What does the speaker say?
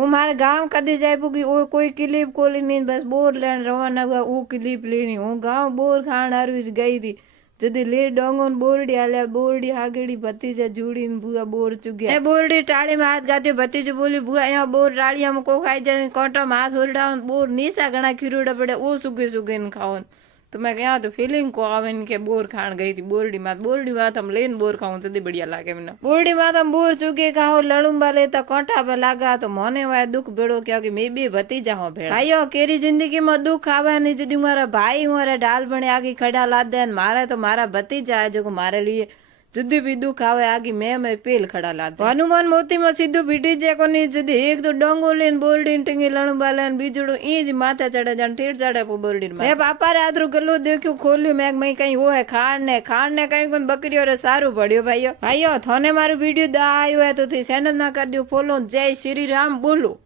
हूँ मारे गांव कदी जाए पुगी ओ कोई क्लिप कोली नहीं बस बोर लेन रवाना हुआ वो क्लिप लेनी हूँ गांव बोर खान हारू गई थी जदी ले डोंगो बोरडी आल्या बोरडी हागेड़ी भतीजा जूड़ी बुआ बोर चुग्या बोरडी टाड़ी में हाथ गाती भतीजो बोली बुआ यहाँ बोर डालिया में को खाई जाए कोटा में हाथ होड़ा बोर नीसा घना खीरूड़ा पड़े वो सुगे सुगे खाओ तो मैं क्या तो फीलिंग को आवे के बोर खान गई थी बोरडी मात हम लेन बोर खाऊं जदी बढ़िया लागे मैंने बोरडी मात हम बोर चुके खाओ लड़ूंबा लेता कोटा पे लागा तो मोने वाय दुख बेड़ो क्या कि मैं भी भतीजा हूं भेड़ा भाइयों केरी जिंदगी में दुख आवे नहीं जदी मारा भाई मारे डाल बने आगे खड़ा ला दे मारे तो मारा भतीजा है जो मारे लिए जदी भी दुख आवे आगे मैं पेल खड़ा ला दे हनुमान मोती में सीधू बीटी जे को नहीं जदी एक तो डोंगो लेन बोरडी टिंगी लड़ूंबा लेन बीजड़ो इंज माथे चढ़े जान टीर चढ़े पो बोरडी में मैं पापा रे आदरू गलो देखियो खोलियो मैं कहीं वो है खाण ने कहीं कोन बकरियो रे सारू पड़ियो भाइयों थाने मारो वीडियो दा आयो है तो थी चैनल ना कर दियो फॉलो जय श्री राम बोलो।